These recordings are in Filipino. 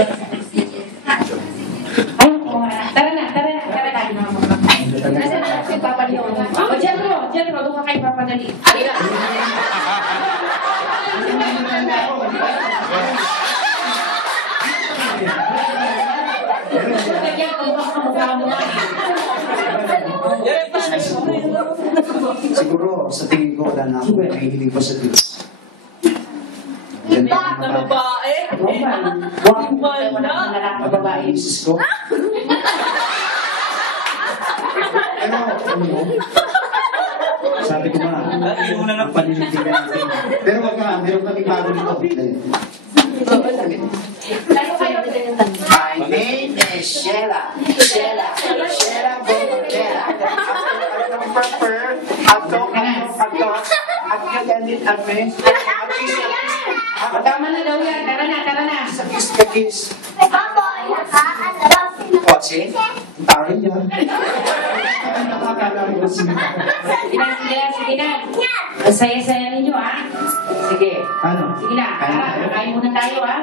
Ay, tara na. Nasaan na si Papa Leon? O, dyan ro, doon ka kay Papa Dali. Siguro, sa tingin ko, wala na ako nahihiling pa sa Diyos. Na babae? Wala na babae. Isis ko. Pero, sabi ko nga, paninindigan natin. Pero wag ka, meron kami bago nito. Lalo kayo. My name is Sheila. Sheila Bogotera. Tama na daw yan. Tara na. Kiss. Kotse? Ang tawin niya. Nakakala mo si Sige na. Ang saya-saya ninyo, ha? Sige. Ano? Sige na. Kakain muna tayo, ha?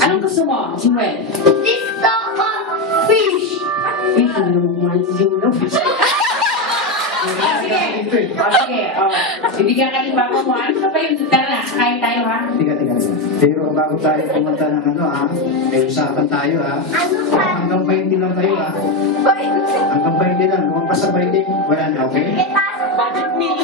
Anong gusto mo, Jewel? Fish, hindi naman kumain si Jewel ng fish. Sige. Bibigyan ka ni Papa mo, ano ba yung tara na? Kain tayo, ha? Tiga. Pero bago tayo pumunta ng ano, ha? May usapan tayo, ha? Hanggang 20 lang tayo, ha? Hanggang 20 lang. Lumang pa sa 20, wala na, okay? Budget meal.